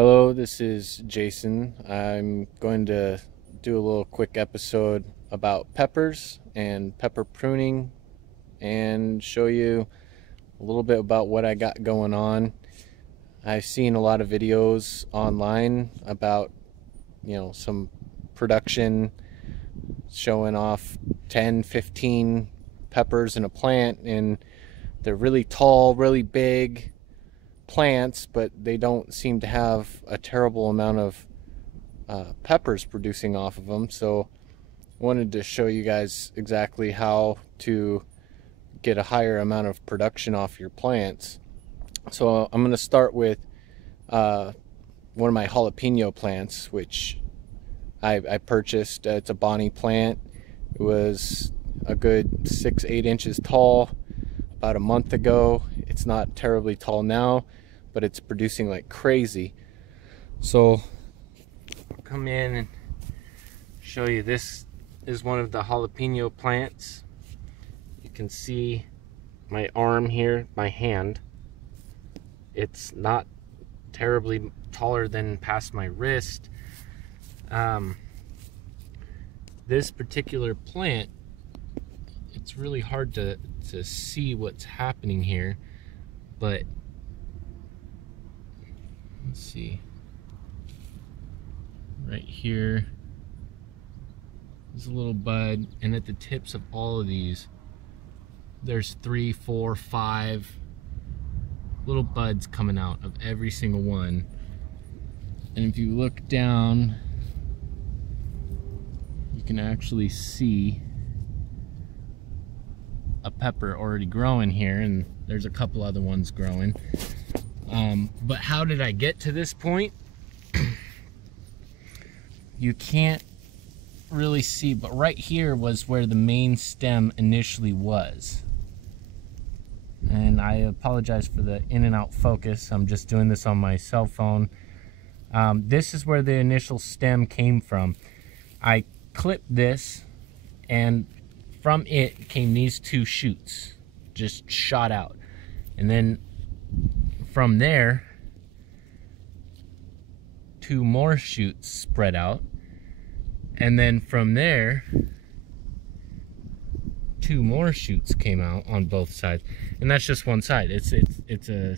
Hello, this is Jason. I'm going to do a little quick episode about peppers and pepper pruning and show you a little bit about what I got going on. I've seen a lot of videos online about, some production showing off 10, 15 peppers in a plant, and they're really tall, really big plants, but they don't seem to have a terrible amount of peppers producing off of them. So I wanted to show you guys exactly how to get a higher amount of production off your plants. So I'm going to start with one of my jalapeno plants, which I purchased. It's a Bonnie plant. It was a good 6-8 inches tall about a month ago. It's not terribly tall now, but it's producing like crazy. So I'll come in and show you. This is one of the jalapeno plants. You can see my arm here, my hand. It's not terribly taller than past my wrist. This particular plant, it's really hard to see what's happening here, but let's see. Right here is a little bud, and at the tips of all of these, there's 3, 4, 5 little buds coming out of every single one. And if you look down, you can actually see a pepper already growing here, and there's a couple other ones growing. But how did I get to this point? You can't really see, but right here was where the main stem initially was. And I apologize for the in and out focus. I'm just doing this on my cell phone. This is where the initial stem came from. I clipped this, and from it came these 2 shoots, just shot out. And then from there, 2 more shoots spread out. And then from there, 2 more shoots came out on both sides. And that's just one side. It's a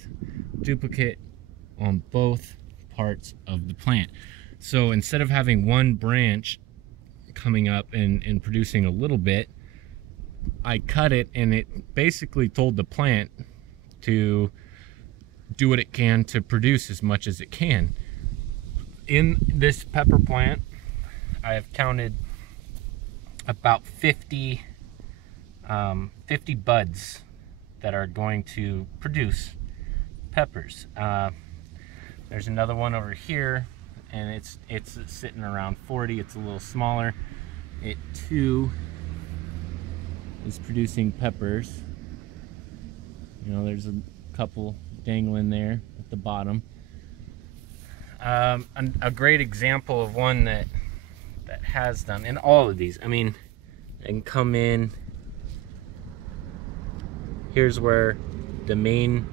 duplicate on both parts of the plant. So instead of having one branch coming up and producing a little bit, I cut it, and it basically told the plant to do what it can to produce as much as it can. In this pepper plant, I have counted about 50 buds that are going to produce peppers. There's another one over here, and it's sitting around 40. It's a little smaller. It too is producing peppers. There's a couple dangling there at the bottom. A great example of one that has done, and all of these, I mean, I can come in. Here's where the main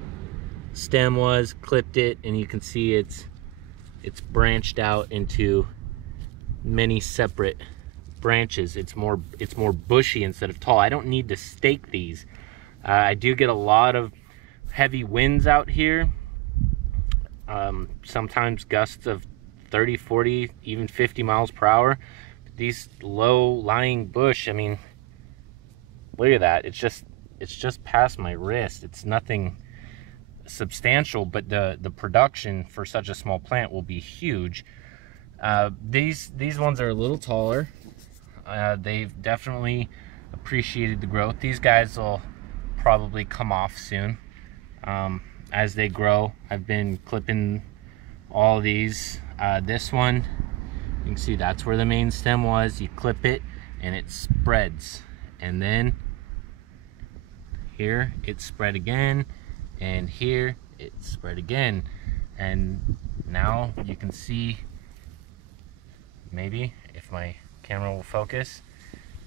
stem was, clipped it, and you can see it's branched out into many separate branches. It's more bushy instead of tall. I don't need to stake these. I do get a lot of heavy winds out here. Sometimes gusts of 30, 40, even 50 miles per hour. These low-lying bush, I mean, look at that. It's just past my wrist. It's nothing substantial, but the production for such a small plant will be huge. These ones are a little taller. They've definitely appreciated the growth. These guys will probably come off soon. As they grow, I've been clipping all these. This one, you can see that's where the main stem was. You clip it and it spreads, and then here it spread again, and here it spread again, and now you can see, maybe if my camera will focus,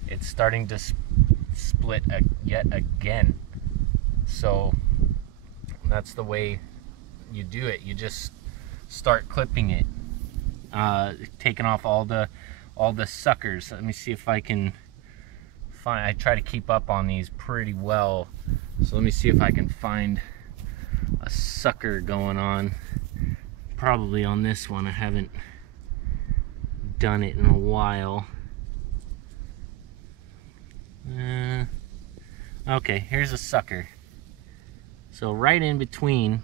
it's starting to split yet again. So that's the way you do it. You just start clipping it, taking off all the suckers. Let me see if I can find, I try to keep up on these pretty well, so let me see if I can find a sucker going on. Probably on this one. I haven't done it in a while. Okay, here's a sucker. So right in between,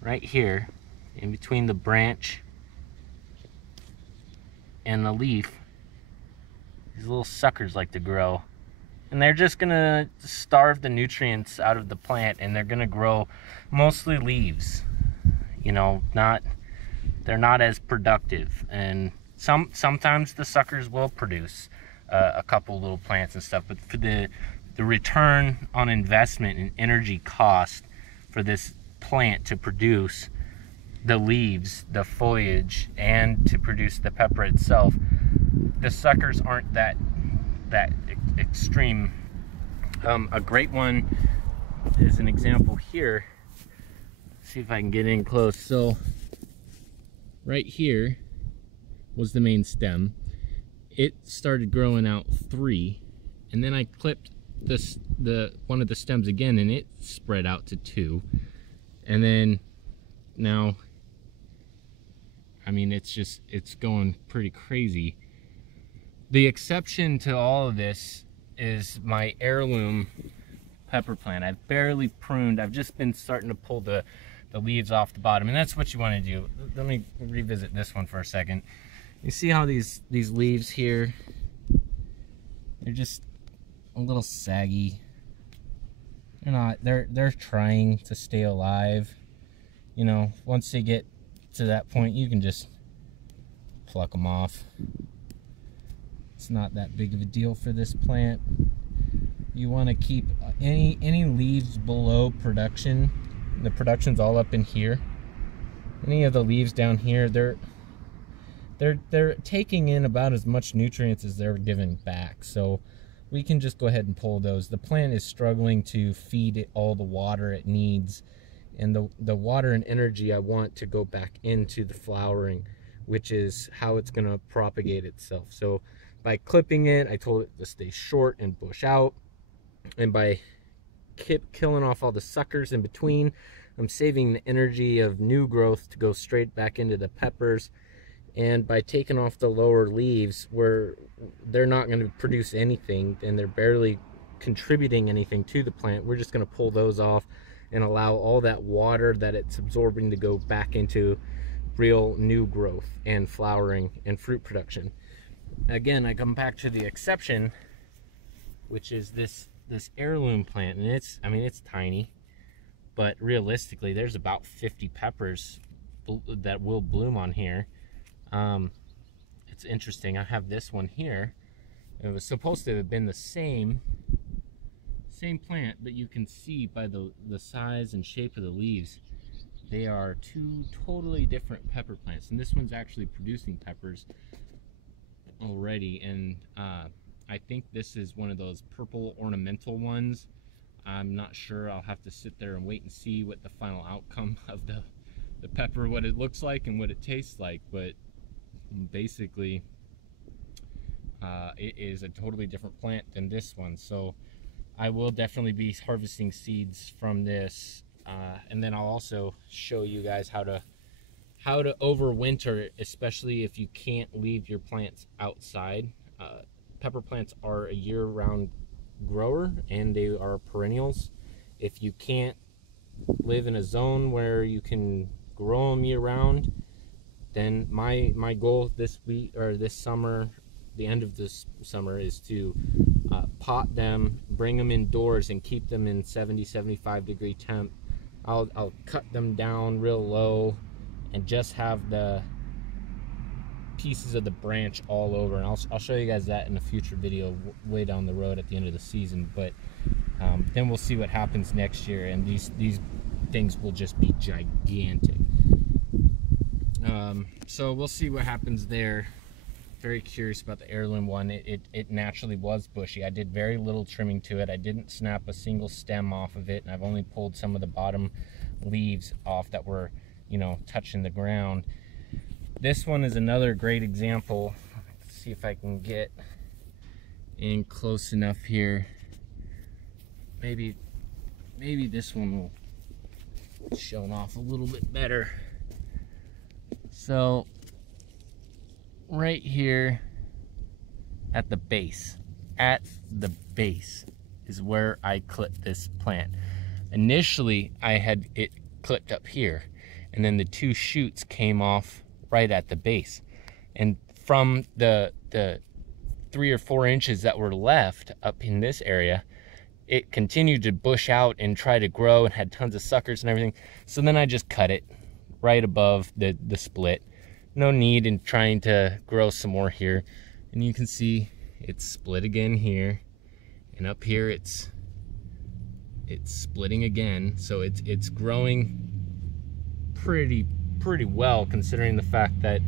right here, in between the branch and the leaf, these little suckers like to grow. And they're just gonna starve the nutrients out of the plant, and they're gonna grow mostly leaves. You know, they're not as productive. And sometimes the suckers will produce a couple little plants and stuff, but for the return on investment and energy cost for this plant to produce the leaves, the foliage, and to produce the pepper itself, the suckers aren't that extreme. A great one is an example here. See if I can get in close. So right here was the main stem. It started growing out 3, and then I clipped one of the stems again, and it spread out to 2. And then now, I mean, it's going pretty crazy. The exception to all of this is my heirloom pepper plant. I've barely pruned. I've just been starting to pull the leaves off the bottom, and that's what you want to do. Let me revisit this one for a second. You see how these leaves here, they're just a little saggy. They're trying to stay alive. You know, once they get to that point, you can just pluck them off. It's not that big of a deal for this plant. You want to keep any leaves below production. The production's all up in here. Any of the leaves down here, they're taking in about as much nutrients as they're giving back. So we can just go ahead and pull those. The plant is struggling to feed it all the water it needs, and the water and energy I want to go back into the flowering, which is how it's going to propagate itself. So by clipping it, I told it to stay short and bush out, and by killing off all the suckers in between, I'm saving the energy of new growth to go straight back into the peppers. And by taking off the lower leaves, where they're not going to produce anything and they're barely contributing anything to the plant, we're just going to pull those off and allow all that water that it's absorbing to go back into real new growth and flowering and fruit production. Again, I come back to the exception, which is this heirloom plant, and it's tiny, but realistically there's about 50 peppers that will bloom on here. It's interesting. I have this one here. It was supposed to have been the same plant, but you can see by the size and shape of the leaves, they are 2 totally different pepper plants. And this one's actually producing peppers already, and I think this is one of those purple ornamental ones. I'm not sure. I'll have to sit there and wait and see what the final outcome of the pepper, what it looks like and what it tastes like. But basically, it is a totally different plant than this one. So I will definitely be harvesting seeds from this, and then I'll also show you guys how to overwinter, especially if you can't leave your plants outside. Pepper plants are a year-round grower, and they are perennials. If you can't live in a zone where you can grow them year-round, then my goal this week, or this summer, the end of this summer, is to pot them, bring them indoors, and keep them in 70-75 degree temp. I'll cut them down real low and just have the pieces of the branch all over, and I'll show you guys that in a future video way down the road at the end of the season. But then we'll see what happens next year, and these things will just be gigantic. So we'll see what happens there. Very curious about the heirloom one. It naturally was bushy. I did very little trimming to it. I didn't snap a single stem off of it, and I've only pulled some of the bottom leaves off that were, you know, touching the ground. This one is another great example. Let's see if I can get in close enough here. Maybe this one will show off a little bit better. So right here at the base is where I clipped this plant. Initially I had it clipped up here, and then the two shoots came off right at the base, and from the 3 or 4 inches that were left up in this area, it continued to bush out and try to grow and had tons of suckers and everything. So then I just cut it right above the split. No need in trying to grow some more here. And you can see it's split again here, and up here it's splitting again. So it's growing pretty well, considering the fact that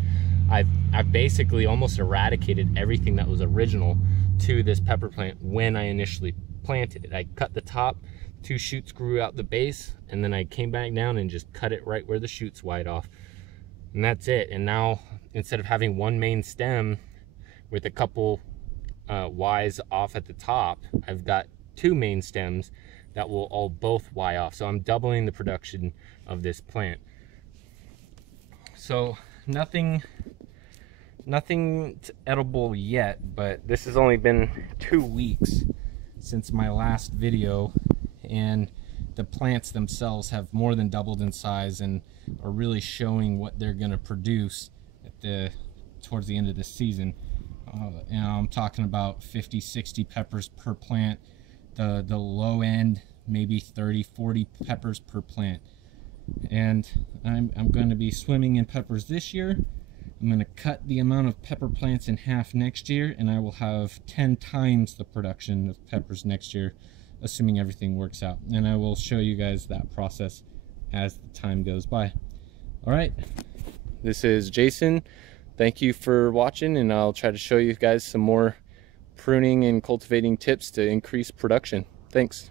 I've basically almost eradicated everything that was original to this pepper plant when I initially planted it. I cut the top, 2 shoots grew out the base, and then I came back down and just cut it right where the shoots wide off. And that's it. And now, instead of having one main stem with a couple Ys off at the top, I've got 2 main stems that will all both Y off. So I'm doubling the production of this plant. So nothing edible yet, but this has only been 2 weeks since my last video, and the plants themselves have more than doubled in size and are really showing what they're going to produce at towards the end of the season. You know, I'm talking about 50-60 peppers per plant. The low end, maybe 30-40 peppers per plant. And I'm going to be swimming in peppers this year. I'm going to cut the amount of pepper plants in half next year, and I will have 10 times the production of peppers next year, assuming everything works out. And I will show you guys that process as the time goes by. All right, this is Jason. Thank you for watching, and I'll try to show you guys some more pruning and cultivating tips to increase production. Thanks.